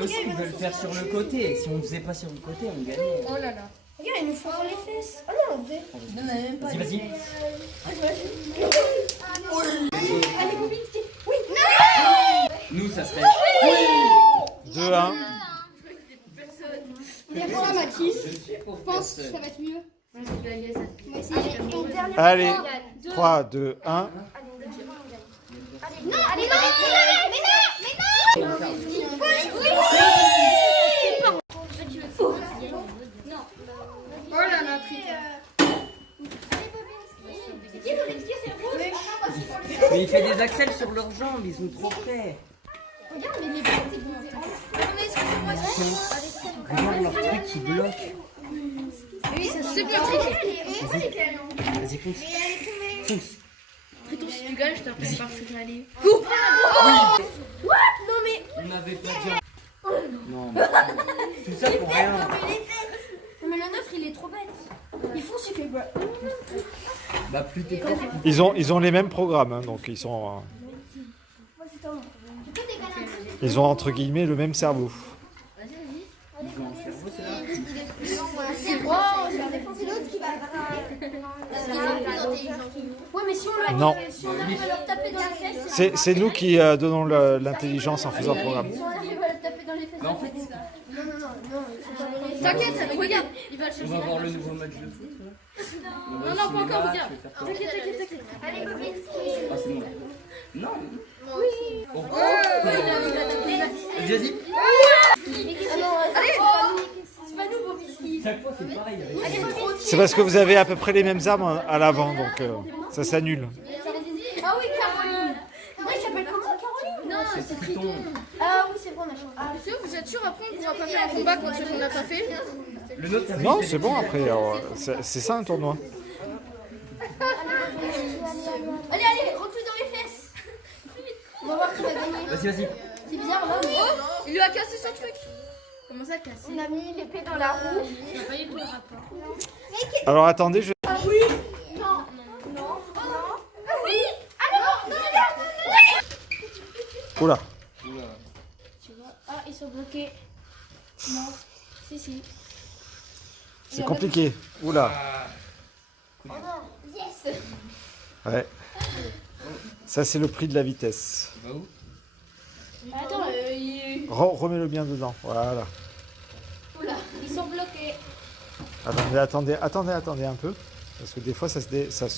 Mais aussi, ils veulent faire sur le côté. Si on faisait pas sur le côté, on gagnait. Oh là là. Regarde, ils nous font dans les fesses. Oh non, on faisait. Non, mais même pas. Vas-y, vas-y. Allez, Bobby, oui. Nous, ça serait. 2-1. Merci Mathis. Je pense que ça va être mieux. On va essayer. Une dernière Allez, fois. 3, 2, 1. Non, allez, non, mais non. Oh là là, Mais il fait des accels sur leurs jambes, ils sont trop près. Regarde, mais les bras, c'est bon. Regarde leur truc qui bloque. oui, ça c'est bien triqué. Vas-y, fonce. Fonce. Triton, si tu gagnes, je te rappelle par ce que aller. What? Non, mais. On n'avait pas dit. Non, mais tout ça pour rien. Non, mais le 9, il est trop bête. Il fonce, il fait quoi? Bah, plus t'es fort. Ils ont les mêmes programmes, hein, donc ils sont. Ils ont entre guillemets le même cerveau. C'est bon, je vais défoncer l'autre qui va. Ouais, mais si on Non. arrive à leur taper dans les fesses. C'est nous qui donnons l'intelligence en faisant le programme. Si on arrive à leur taper dans les fesses. Mais en fait, T'inquiète, regarde, il va le on chercher. va voir le nouveau match de foot. Là. Non, non, pas encore, regarde. T'inquiète. T'inquiète. Allez, Bobby. Ah, c'est bon. Non. Oui. Oh. Allez. Vas-y. Allez. C'est pas nous, Bobby. Chaque fois, c'est pareil. Allez, Bobby. C'est parce que vous avez à peu près les mêmes armes à l'avant, donc ça s'annule. Ah oui, Caroline. Ouais, il s'appelle comment, Caroline? Non, C'est Triton. Ah oui, c'est bon, on a changé. Ah, Monsieur, vous êtes sûr après on pourra pas faire un combat contre ceux qu'on n'a pas fait? Le nôtre, t'as Non, fait c'est bon après. C'est ça un tournoi. allez, allez, rentre dans les fesses. On va voir qui va gagner. Vas-y. C'est bizarre, là. Il lui a cassé son truc. Comment ça cassé? On a mis l'épée dans la roue. Il a pas eu tout le rapport. Alors attendez, je. Ah oui. Non. Non. Ah oui. Ah non. Oui. Oula. Tu vois. Ah, ils sont bloqués. Non. Si. C'est compliqué. Oula. Oh non. Yes. Ouais. Ça c'est le prix de la vitesse. Va où? Attends, Remets-le bien dedans. Voilà. oula, ils sont bloqués. Attendez un peu. Parce que des fois ça se. Ils sont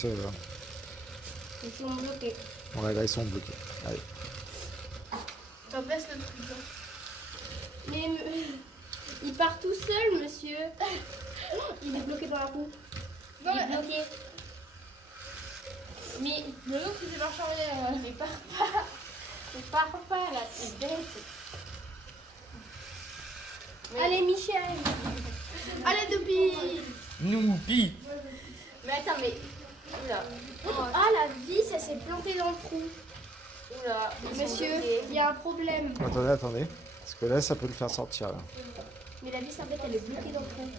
bloqués. Ouais, là ils sont bloqués. Allez. T'en baisse le truc. Mais il part tout seul, monsieur. Il est bloqué dans la roue. Il est bloqué. Mais le l'autre il fait marche arrière. Il part pas. Il part pas là, c'est bête. Allez Michel. Allez Doupi. Noupi. Mais attends, mais. Oula. Ah, la vis, elle s'est plantée dans le trou. Oula. Monsieur, il y a un problème. Attendez. Parce que là ça peut le faire sortir. Là. Mais la vis, en fait, elle est bloquée dans le trou.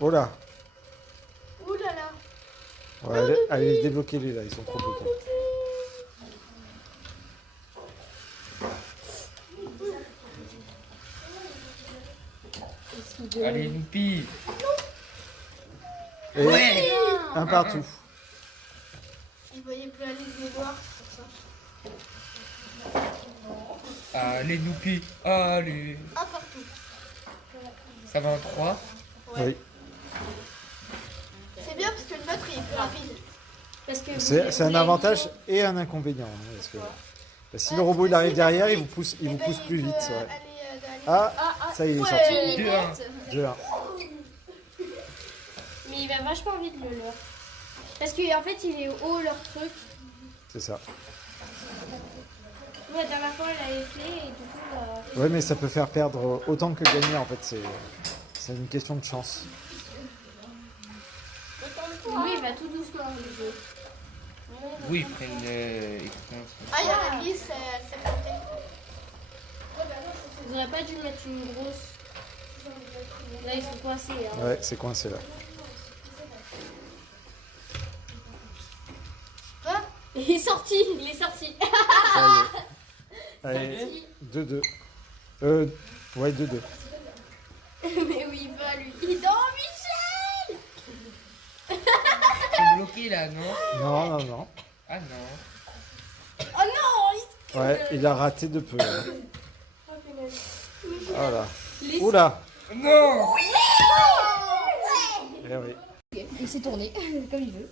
Oh là. Ouh là là. Ouais, allez débloquez-les là, ils sont trop bloqués. Allez, Noupi. Et un partout. Je voyais plus la liste des doigts. Allez, Noupi. Allez. Ah, partout. Ça va en 3. Oui. C'est bien parce que le nôtre il est plus rapide. Parce que C'est un avantage et un inconvénient. Hein, parce que si le robot il arrive derrière, il vous pousse plus vite. Ouais. Ah, ça y est, il est sorti. 2-1. Mais il va vachement vite le leur. Parce qu'en fait il est haut leur truc. C'est ça. Nous la dernière fois elle avait fait et du coup. Ouais, mais ça peut faire perdre autant que gagner en fait. C'est une question de chance. Oui, il va tout doucement le jeu. Oui, ils prennent expérience. Ah, il y a la vis, c'est planté. Vous n'auriez pas dû mettre une grosse. Là, ils sont coincés. Hein. Ouais, c'est coincé là. Il est sorti. Allez, 2-2. Ouais, 2-2. Mais où il va lui? Il dort, Michel. C'est bloqué là, non? Non. Ah non. Oh non. Ouais, il a raté de peu. Là. Voilà. Oula. Non! Eh oui. Il s'est tourné comme il veut.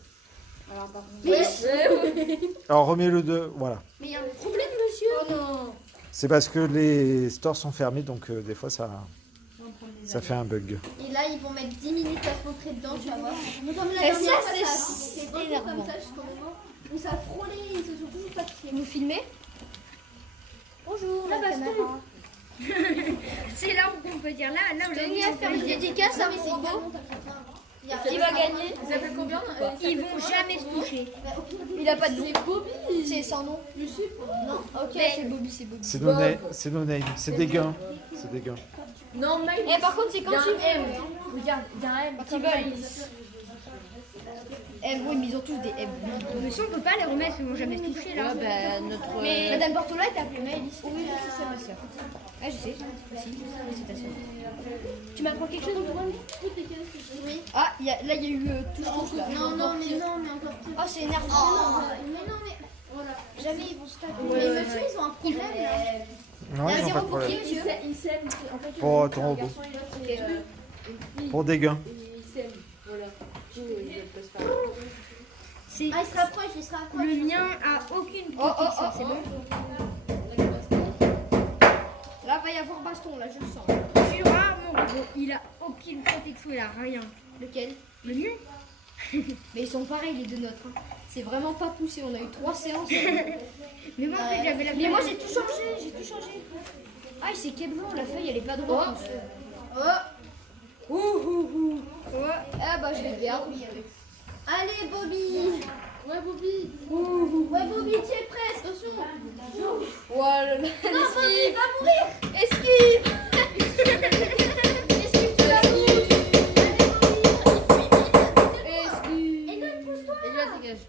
Alors remets le 2, voilà. Mais il y a un problème, monsieur. Oh non. C'est parce que les stores sont fermés, donc des fois ça fait un bug. Et là, ils vont mettre 10 minutes à se rentrer dedans, tu vas voir. Comme la Et dernière ça, fois, c'est ça a énervant. comme ça jusqu'au moment où ça a frôlé, ils se sont toujours pas tirés. Vous filmez? Bonjour, La la baston. caméra. C'est là où on peut dire là Je aujourd'hui. tenais à faire une dédicace à mon robot. Qui va gagner? Vous appelez combien? Ils vont jamais se toucher. Il a pas de nom. C'est Bobby. C'est sans nom. Je sais pas. Non, ok, c'est Bobby, c'est Bobby. C'est no name, c'est des gains. C'est des gains. Non, Maïs. Et par contre, c'est quand tu M. veux. Regarde, il y a un M. Qui veulent. M, oui, mais ils ont tous des M. Mais si on peut pas les remettre, ils vont jamais se toucher là. Mais Madame Portola, elle t'a appelée Maëlys. Oui, c'est ça, ma soeur. Ah, je sais. Aussi. C'est ta soeur. Tu m'apprends quelque chose en Oui. Ah, là, il y a eu touche-touche là. Non, mais encore plus. Oh, c'est énervant. Mais non, mais. Voilà. Jamais ils vont se taper. Mais monsieur, ils ont un problème là. Non, Il y a ils n'ont pas zéro de pour qui, problème. monsieur? Il sème. En fait, Pour ton robot. Pour des gains. il sème. Voilà. Ah, il se rapproche, il se rapproche. Le mien a aucune protection, c'est bon. Là, va y avoir baston, là, je le sens. Jura, mon robot, il a aucune protection, il a rien. Lequel? Le mien? Mais ils sont pareils, les deux nôtres. Hein. C'est vraiment pas poussé, on a eu 3 séances. Mais moi, en fait, j'avais la Mais moi, j'ai tout changé, Ah, c'est Keblo, la feuille, elle est pas droite. Ah, bah, je vais bien. Allez, Bobby. Ouais, Bobby. Ouais, Bobby, tu es prêt, attention. Voilà. Non, Bobby, va mourir. Esquive. Esquive de la route. Esquive. Et non, pousse-toi. Et là, dégage.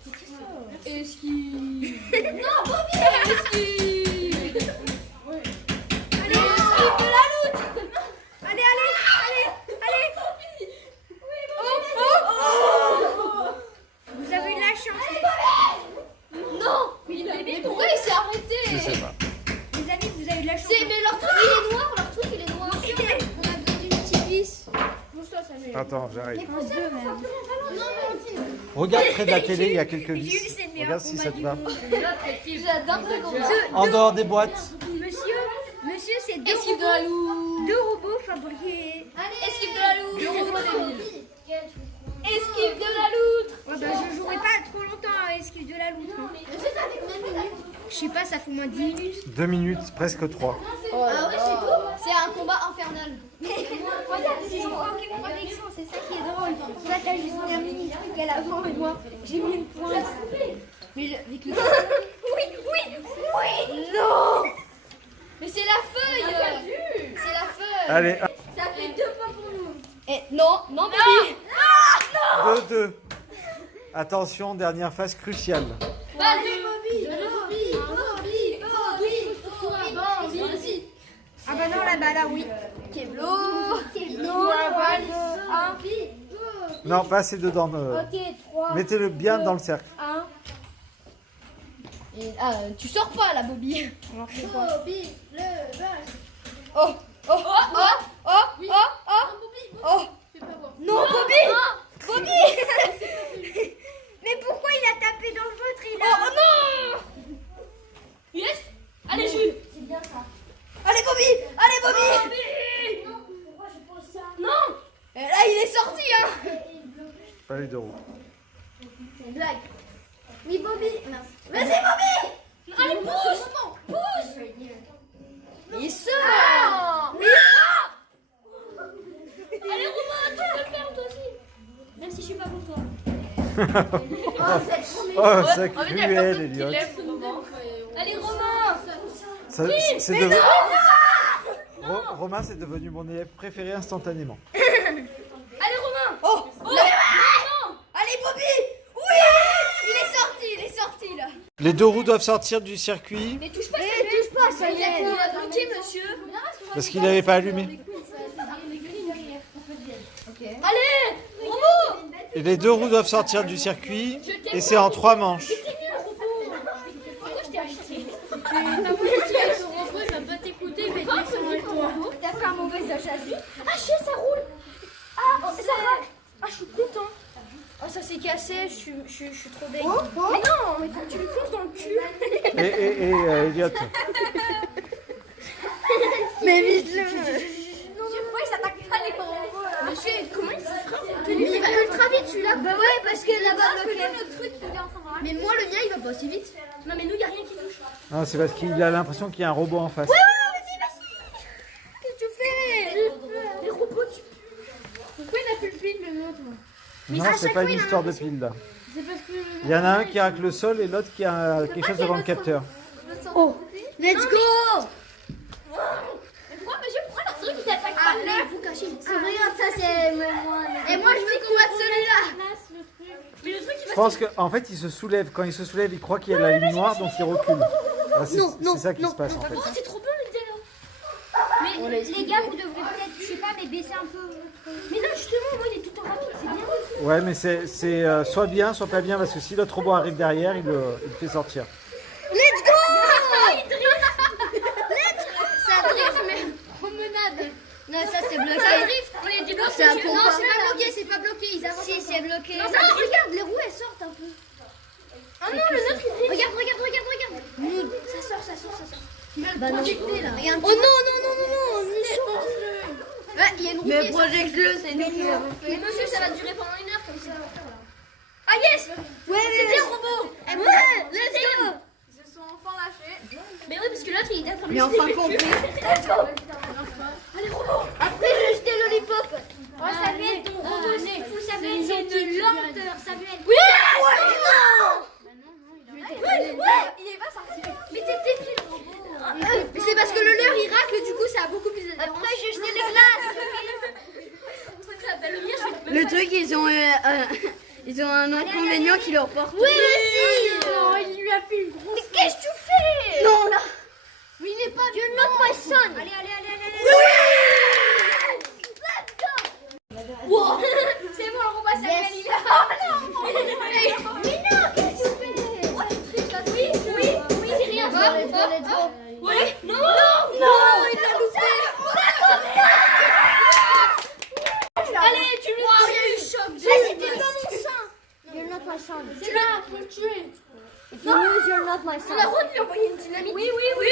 Esquive. Non, Bobby. Esquive. Allez, esquive de la route. Allez. Vous avez eu de la chance. Non. Mais pourquoi il s'est arrêté? Je sais pas. Les amis, vous avez eu de la chance. Mais leur truc il est noir, On a besoin d'une petite vis. Attends, j'arrive. Non, mais Regarde près de la télé, il y a quelques Jules, vis. c'est le meilleur Regarde si ça te va. j'adore ce combat. En dehors des boîtes. Monsieur, c'est deux Esquive de la loup. robots fabriqués. Esquive de la loup. Esquive de la loutre. Ouais, bah, je jouerai pas trop longtemps à Esquive de la loutre. Hein. Je sais pas, ça fait au moins 10 minutes. 2 minutes, presque 3. Ah ouais, c'est tout. C'est un combat infernal. Regarde, j'ai aucune protection, c'est ça qui est drôle. Toi, t'as juste mis un mini truc à l'avant et moi, j'ai mis une pointe. Mais avec le... Oui. Non. Mais c'est la feuille. C'est la feuille. Allez, Ça fait 2 points pour nous. Et non, Bobby. 2-2. Attention, dernière phase cruciale. Allez, Bobby. Ah bah non, là-bas, là, oui. Keblo. Non, pas assez dedans. Ok, 3. Mettez-le bien dans le cercle. 1. Et, tu sors pas là, Bobby. Bobby, le vache. Oh. Non, Bobby. Mais pourquoi il a tapé dans le vôtre, il a... Oh non. Yes. Allez, Jules. C'est bien ça. Allez, Bobby. Non. Pourquoi je pose ça? Non. Et là, il est sorti, hein. Pas les deux roues. C'est une blague. Oui, Bobby. Vas-y, Bobby. Allez, pousse. Il sort. Allez, Romain, tu peux le faire toi aussi. Même si je suis pas pour toi. Oh, c'est cruel, Elliot. Allez, Romain. C'est devenu... Romain, c'est devenu mon élève préféré instantanément. Allez, Romain. Oh. Allez, Bobby. Oui. Il est sorti là. Les deux roues doivent sortir du circuit. Mais touche pas, ça y est. Il a bloqué, monsieur. Parce qu'il n'avait pas allumé. Allez, Robo. Et les deux roues doivent sortir du circuit. Et c'est en 3 manches. T'as fait un mauvais châssis. Ah, ça roule. Ah, ça racle. Ah, je suis content. Oh, ça s'est cassé, je suis trop deg. Mais non, mais faut que tu le fonces dans le cul. Et Elliot. Mais vite-le. Pourquoi il s'attaque pas les robots là? Monsieur, comment il se frappe? Il va ultra vite celui-là. Bah ouais, parce que là-bas, le truc, il est en train de Mais moi, le mien, il va pas aussi vite. Non, mais nous, il a rien qui touche. Non, c'est parce qu'il a l'impression qu'il y a un robot en face. Qu'est-ce que tu fais? Les robots, tu pourquoi il a plus le pile, le nôtre? Non, c'est pas une histoire de pile là. C'est parce que. Il y en a un qui racle le sol et l'autre qui a quelque chose devant le capteur. Oh, let's go! Pourquoi monsieur, pourquoi leur truc il t'attaque pas Allez, là? vous cachez. Regarde, ça c'est moi. Et moi, je veux combattre celui-là. Mais le truc, il Je pense qu'en fait, il se soulève. Quand il se soulève, il croit qu'il y a la ligne noire, donc il recule. Ah, c'est ça qui se passe en fait. Oh, c'est trop bien l'idée là. Mais les gars, vous devrez peut-être, je sais pas, mais baisser un peu. Mais non, justement, moi, il est tout en rapide, c'est bien. Ouais, mais c'est soit bien, soit pas bien, parce que si l'autre robot arrive derrière, il le fait sortir. Let's go! Ça drift, mais promenade. Non, ça c'est bloqué. Ça drift, on est débloqué. Non, c'est pas bloqué, c'est pas bloqué. Ils avancent. Si, c'est bloqué. Non, regarde, les roues elles sortent un peu. Oh non, le nôtre il drift. Regarde. Ça sort. Bah non. Là. Regarde. Oh non. Ouais, il y a une roue. Mais projette-le, c'est nous qui l'avons Mais monsieur, ça va durer pendant 1 heure comme ça. Ah yes! Ouais, C'est bien, robot! Ouais! Let's go! Ils se sont enfin lâchés. Mais oui, parce que l'autre il est en train de Mais enfin compris. Let's go! Allez, robot! Après, j'ai jeté Lollipop. Oh, Samuel, ton robot c'est fou, Samuel, c'est une lenteur, Samuel! Oui! Ouais, il est pas sorti. Mais t'es débile, robot! Mais c'est parce que le leur il racle, du coup ça a beaucoup plus de Après, j'ai jeté les glaces. Le mien, je vais Le truc, ils ont un inconvénient qui leur porte. Oui, oh, il lui a fait une grosse. Mais qu'est-ce que tu fais? Non, là. Mais il est pas. You're not my son. Allez. Let's go. Wow. C'est bon, le robot Samuel, il a. Mais non, qu'est-ce que tu fais? Oui, c'est rien. Let's go. Oui, non, il l'a loupé. Allez, tu le Wow, il y a eu choc. C'était dans mon sein. You're not my son. Tu l'as, faut le tuer. If you lose, you're not my On a le son. droit de lui envoyer une dynamite. Oui. Ouais.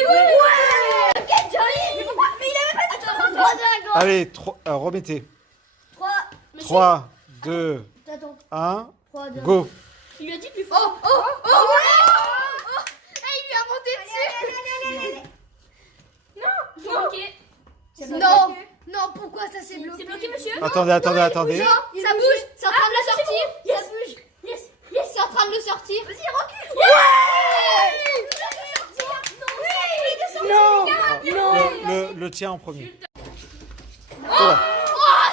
Quel joli. Mais il avait pas dit trois dragons. Allez, remettez. 3, 2, Attends. 1, 3, 2. go. Il lui a dit plus fort. Il lui a monté dessus. C'est bloqué. Non, pourquoi ça s'est bloqué? C'est bloqué, monsieur. Attendez. Ça bouge, c'est en train de le sortir. Yes. Ça bouge. Yes. C'est en train de le sortir. Vas-y, recule. Le tien en premier. Oh,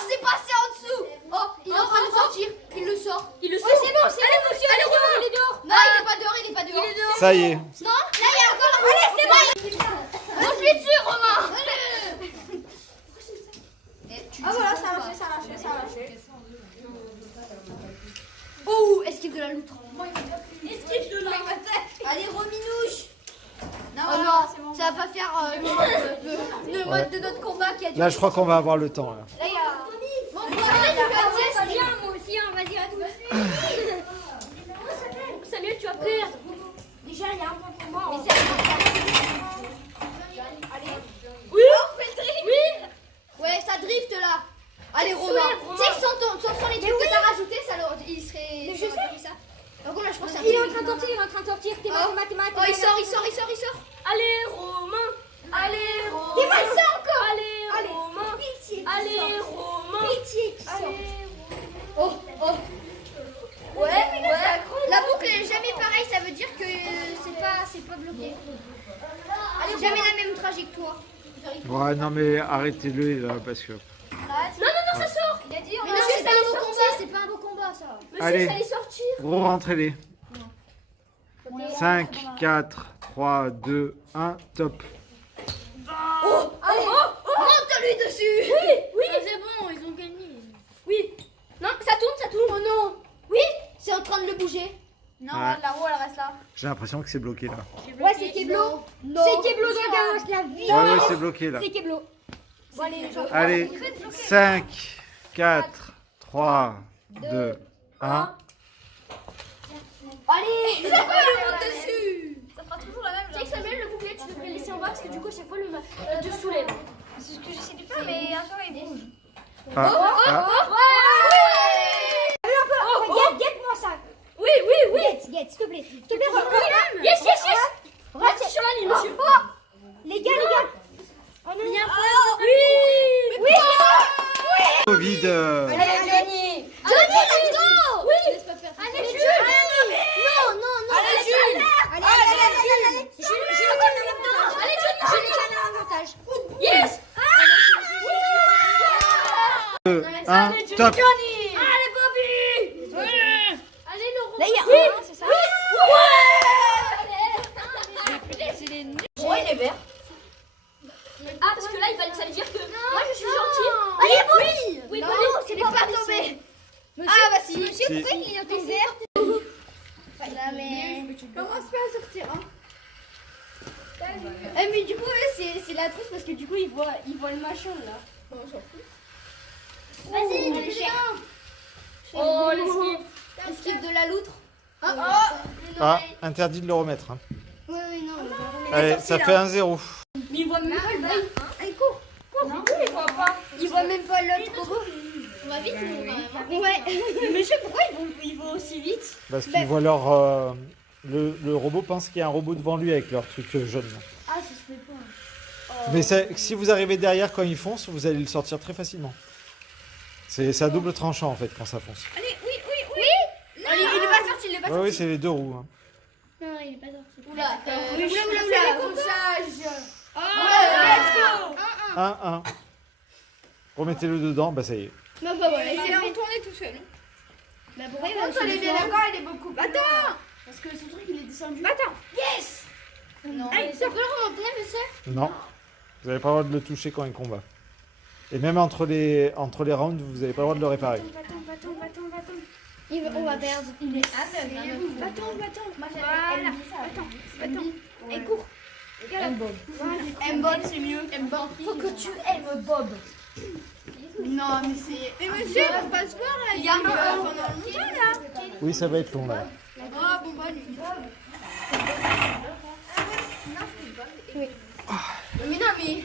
c'est passé en dessous. Oh, il est en train de le sortir. Il le sort. Il le sort. C'est bon, allez, monsieur, allez, Romain, il est dehors. Non, il est pas dehors, il est dehors. Ça y est. Non, là, il y a encore la. Allez, c'est bon. Monte-lui dessus, Romain. Ah voilà, ça a lâché. Oh, esquive de la loutre. Esquive de la. Allez, Rominouche. Oh non, ça va pas faire le mode de notre combat qui a duré. Là, je crois qu'on va avoir le temps. Là. Là, il y a. Viens, moi aussi, vas-y, à tous. Samuel, tu vas perdre. Déjà, il y a un point pour moi. Mais c'est Allez. Oui, on fait le drift. Oui. Ouais, ça drift là. Allez, Romain. Romain. Tu sais que sans les trucs que t'as rajoutés, il serait. Mais je sais. Ça. Par contre, là, je pense que Il est en train de sortir, T'es Oh, il sort. Allez, Romain. Allez, Romain. T'es mal ça encore. Allez, Romain. Pitié. Allez, Romain. Pitié qui sort. Oh. Ouais. La boucle est jamais pareille, ça veut dire que c'est pas bloqué. Allez, Jamais la même trajectoire. Ouais, non, mais arrêtez-le là, parce que. Non, ça sort. Il a dit, Mais monsieur, c'est pas un beau combat, ça. Monsieur, Allez. ça allait sortir. Vous rentrez-les. 5, 4, 3, 2, 1, top. Allez. partout. Oh non. Oui, c'est en train de le bouger. Non, Ouais. la roue, elle reste là. J'ai l'impression que c'est bloqué là. Ouais, c'est Keblo. C'est Keblo dans la vie. Ouais, c'est bloqué là. C'est Keblo. Bon, allez, les gens. Allez, 5, 4, 3, 2, 1. Allez. Ça fera dessus. Ça fera toujours la même. Tu sais que Samuel, le bouclier, tu devrais le laisser en bas parce que du coup, à chaque fois, il te soulève. C'est ce que j'essaie de faire, mais un jour, il bouge. Ah, ah. Guette-moi ça. Oui. Guette, s'il te plaît. S'il te plaît, Yes. reste sur la ligne, monsieur. Les gars. Oh non. Oui. Covid. Allez, Johnny. Johnny, let's go. Oui. Allez, Jules. Jules. Non. Allez, Jules. Allez, Johnny, j'ai un avantage. Yes. 2, 1, top. Johnny. Allez, Bobby. Allez, Laurent. Là, il y a un, c'est ça. Oh, il est vert. Ah, parce que là, ça veut dire que moi, je suis gentil. Allez, Bobby. Oui, Non, Bobby, c'est pas tombé. Ah, bah si. Monsieur, Si. pourquoi il clignotait vert? Non, mais... Commence pas à sortir, hein. mais du coup, c'est la trousse parce que du coup, il voit le machin là. Vas-y, le chien. Oh, l'esquive. L'esquive de la loutre. Ah, interdit de le remettre. Hein. Oui, non. Allez, ça fait 1-0. Mais il voit même pas le bail. Il court. Il voit pas. Il voit même pas l'autre robot. On va vite, nous, quand même. Ouais. Mais monsieur, pourquoi ils vont aussi vite? Parce qu'ils voient leur. Le robot pense qu'il y a un robot devant lui avec leur truc jaune. Ah, ça se fait pas. Mais si vous arrivez derrière quand ils foncent, vous allez le sortir très facilement. C'est à double tranchant en fait quand ça fonce. Allez, oui. Il est pas sorti, il est pas Oui, c'est les deux roues. Hein. Non, il est pas sorti. Oula, Ah, 1-1. Remettez-le dedans, bah ça y est. bah voilà, il il s'est est fait. retourné tout seul. Bah pourquoi il va Quand on est bien d'accord, il est beaucoup plus Attends. Parce que ce truc, il est descendu. Attends. Yes. Non. Ah, c'est encore remonté, monsieur? Non. Vous n'avez pas le droit de le toucher quand il combat. Et même entre les rounds, vous n'avez pas le droit de le réparer. Va-t'en. On va perdre. Il est aveugle. Va-t'en. Moi, Voilà. Va-t'en. Et cours. M-Bob, c'est mieux. Faut que tu aimes Bob. Non, mais c'est. Mais monsieur, il va pas se voir là. Il y a un peu pendant longtemps là. Oui, ça va être long là. Ah bon, bah lui. Mais non, mais.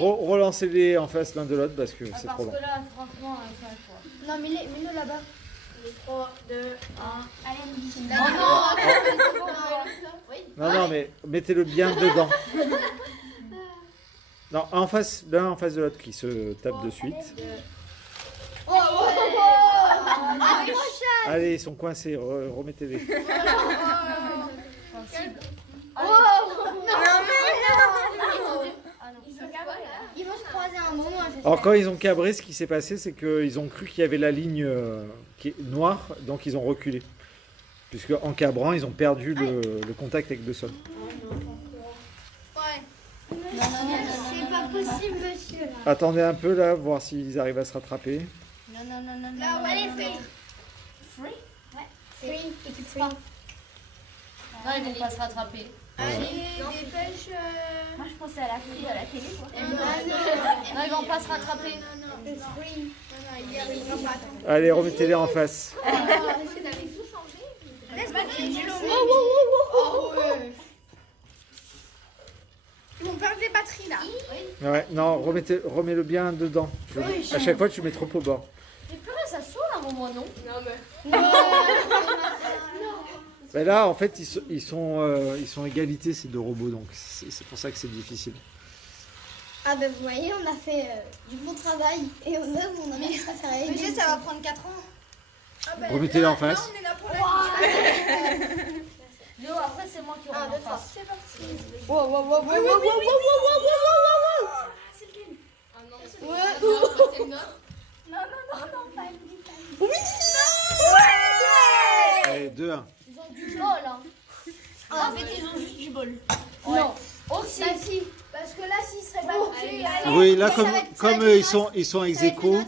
Bon, relancez-les en face l'un de l'autre parce que c'est trop long. là, franchement, ça va. Non, mais mets-le là-bas. 3, 2, 1. Allez, Oh non. Non, mais mettez-le bien dedans. Non, l'un en face de l'autre qui se tape de suite. Allez, ils sont coincés, remettez-les. Ils vont se croiser un moment. Alors quand ils ont cabré, ce qui s'est passé, c'est qu'ils ont cru qu'il y avait la ligne qui est noire, donc ils ont reculé. Puisque en cabrant, ils ont perdu le contact avec le sol. C'est pas possible, monsieur. Attendez un peu là, voir s'ils arrivent à se rattraper. Non. Là, allez, Free. Free, équipe free. Non, ils vont pas se rattraper. Allez, dépêche. Moi, je pensais à la free à la télé, quoi. Non, ils vont pas se rattraper. Free. Il y arrivera pas. Allez, remettez-les en face. Essaye d'aller tout changer. Ils vont perdre les batteries là. Ouais, non, remets-le bien dedans. À chaque fois, tu mets trop au bord. Mais purée, ça saoule à un moment, non? Ben là, en fait, ils sont égalité ces deux robots, donc c'est pour ça que c'est difficile. Ah ben vous voyez, on a fait du bon travail et on a bien préféré. Monsieur, ça va prendre 4 ans. Remettez-les en face. Là, on est là pour la Léo, après, c'est moi qui rentre en face. C'est parti. Allez, 2-1. Ils ont du bol, hein. En fait, ils ont juste du bol. Non. Aussi. Bah si, parce que là, s'ils seraient pas Oui, là, comme ils sont ex aequo,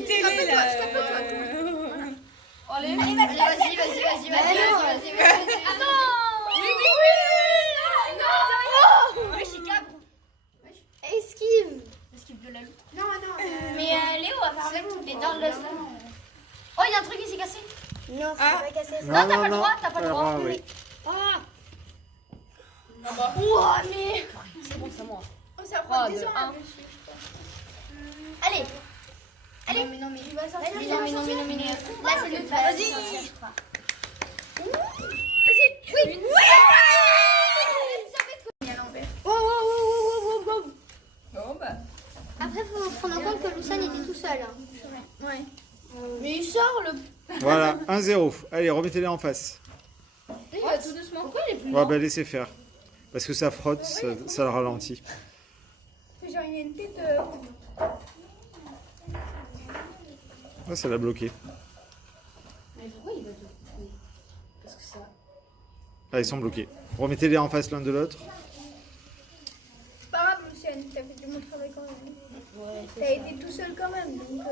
Remettez-les là. Allez, vas-y. Ah non. Oui, je suis cabre. Esquive. Esquive de la lutte. Non. Mais Léo, apparemment, il est dans le sol. Oh, il y a un truc qui s'est cassé. Non, c'est pas cassé. Non, t'as pas le droit, t'as pas le droit. Oui. Ah. Ouah, mais. C'est bon, c'est moi. Oh, ça 3, prend 2, 10 ans. 1. Allez. Allez. Non, mais il va sortir. Mais non. Là, c'est le Vas-y. Bon, bah. Après, faut prendre en compte que Lucien était tout seul. Ouais. Mais il sort le. Voilà, 1-0. Allez, remettez-les en face. Il va tout doucement. Pourquoi il est plus Ouais, bah laissez faire. Parce que ça frotte, ça le ralentit. Genre, il y a une tête. Ah, ça l'a bloqué. Mais pourquoi il va tout. Parce que ça. Ah, ils sont bloqués. Remettez-les en face l'un de l'autre. C'est pas grave, Lucien, t'as fait du bon travail quand même. Ouais, T'as été tout seul quand même, donc.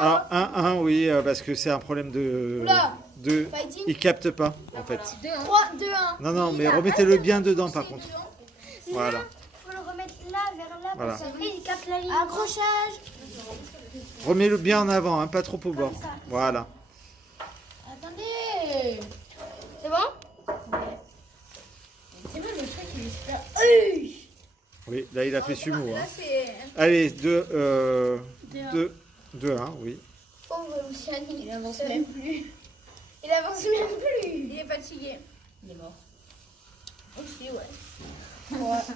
Alors, 1-1, oui, parce que c'est un problème de. Oula. Fighting. Il capte pas, en fait. 3, 2, 1. Non, mais remettez-le bien dedans, par contre. Voilà. Faut le remettre là, vers là. Voilà. Pour après, il capte la ligne. Accrochage. Remets-le bien en avant, hein, pas trop au bord. Voilà. Attendez. C'est bon? C'est bon, le truc, il est super. Oui, là, il a fait sumo. Hein. Là, c'est. Allez, 2-1, oui. Pauvre Lucien, Il avance même plus. il avance même plus. Il est fatigué. Il est mort. Aussi, ouais.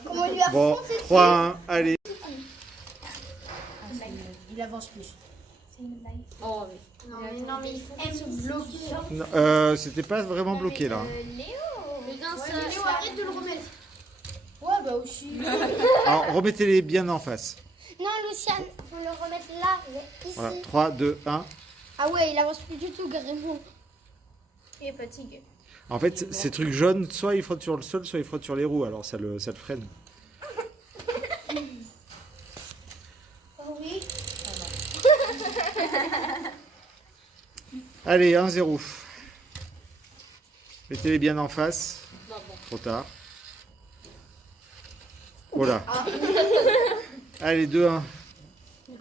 Comment il lui a Bon, foncé 3-1, allez. Il avance plus. Oh, oui. Non, mais il faut se bloquer. Non, c'était pas vraiment bloqué, là. Léo, arrête de le remettre. Ouais, bah aussi. Alors, remettez-les bien en face. Non, Lucien, faut le remettre là, ici. Voilà, 3, 2, 1. Ah ouais, il avance plus du tout, carrément. Il est fatigué. En fait, ces trucs jaunes, soit ils frottent sur le sol, soit ils frottent sur les roues. Alors, ça le freine. Oh oui. Allez, 1-0. Mettez-les bien en face. Trop tard. Voilà. Allez, 2-1.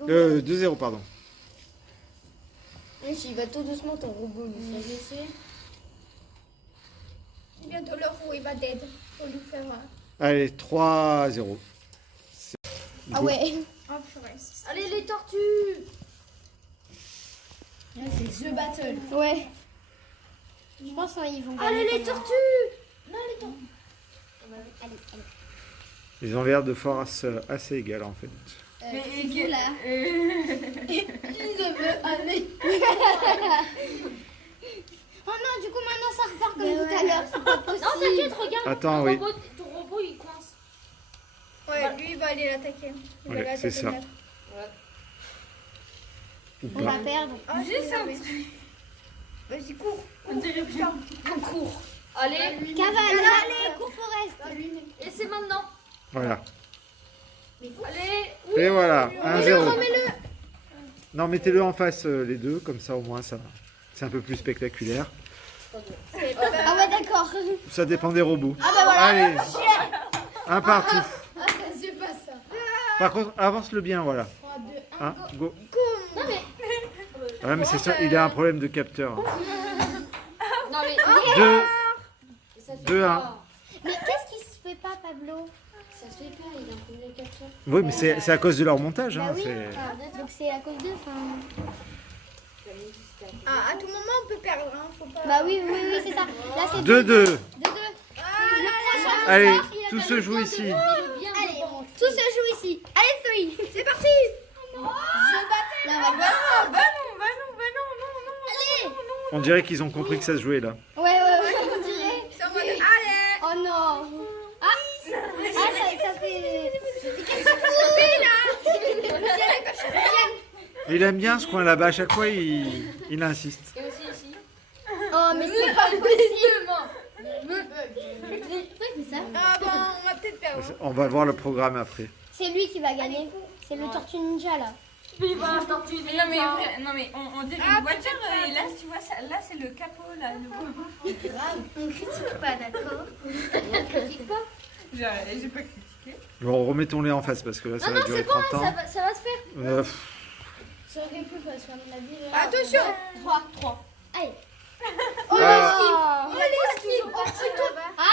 2-0, pardon. Oui, il va tout doucement, ton robot. Bientôt le roue, il va dead. Faut lui faire. Allez, 3-0. Ah ouais. Oh, purée. Allez, les tortues. C'est The Battle. Ouais. Je pense qu'ils vont gagner. Allez, les quand même. tortues. Non, les tortues. Allez. Ils ont l'air de force assez égales, en fait. C'est vous, là. Il veut aller. Oh non, du coup, maintenant ça repart comme tout à l'heure. C'est pas possible. Non, t'inquiète, regarde. Attends, ton oui. robot, ton robot, il coince. Ouais, lui, il va aller l'attaquer. Il va Ouais, l'attaquer c'est ça. là. Ou On pas. va perdre. Ah, j'ai ça. Vas-y, cours. On dirait bien. On court. Allez, Cavale, allez, cours Forest. et c'est maintenant. Voilà. Allez. Et voilà, 1-0. Remets-le. Non, mettez-le en face, les deux, comme ça, au moins, ça, c'est un peu plus spectaculaire. Ah ouais, d'accord. Ça dépend des robots. Ah bah voilà. Allez, un partout. Ah, c'est pas ça. Par contre, avance-le bien, voilà. 3, 2, 1, go. Non mais. Ouais, mais c'est ça, il a un problème de capteur. Non, mais. 2, 1. Mais qu'est-ce qui se fait pas, Pablo? Ça se fait pas, il a un peu de capture. Oui, mais c'est à cause de leur montage. Hein, Bah oui. c'est- Donc c'est à cause d'eux. Enfin... Ah, à tout moment on peut perdre. Hein. Faut pas... Bah oui, c'est ça. Là c'est 2-2. Ah, Allez, tout se joue ici. allez, tout se joue ici. Allez, Zoé, c'est parti. Je battais. Là, on va le voir. On dirait qu'ils ont compris que ça se jouait là. Ouais, on dirait. Allez. Oh non. Ah, ça fait. Mais qu'est-ce que tu fais là? Il aime bien ce coin là-bas, à chaque fois il insiste. Et aussi ici. Oh, mais c'est pas possible. Pourquoi il fait ça? Ah bon, on va peut-être perdre. On va voir le programme après. C'est lui qui va gagner. C'est le Tortue Ninja là. Viva Tortue Mais non mais on dirait une voiture et là tu vois ça, là c'est le capot là. On critique pas, d'accord? J'ai pas critiqué. Bon, remettons-les en face parce que là, ça va durer 30 ans. Ça va se faire. Ça aurait pu parce qu'à mon avis. Attention. 3. Allez. Oh, Ah. il est toujours parti là-bas. Ah,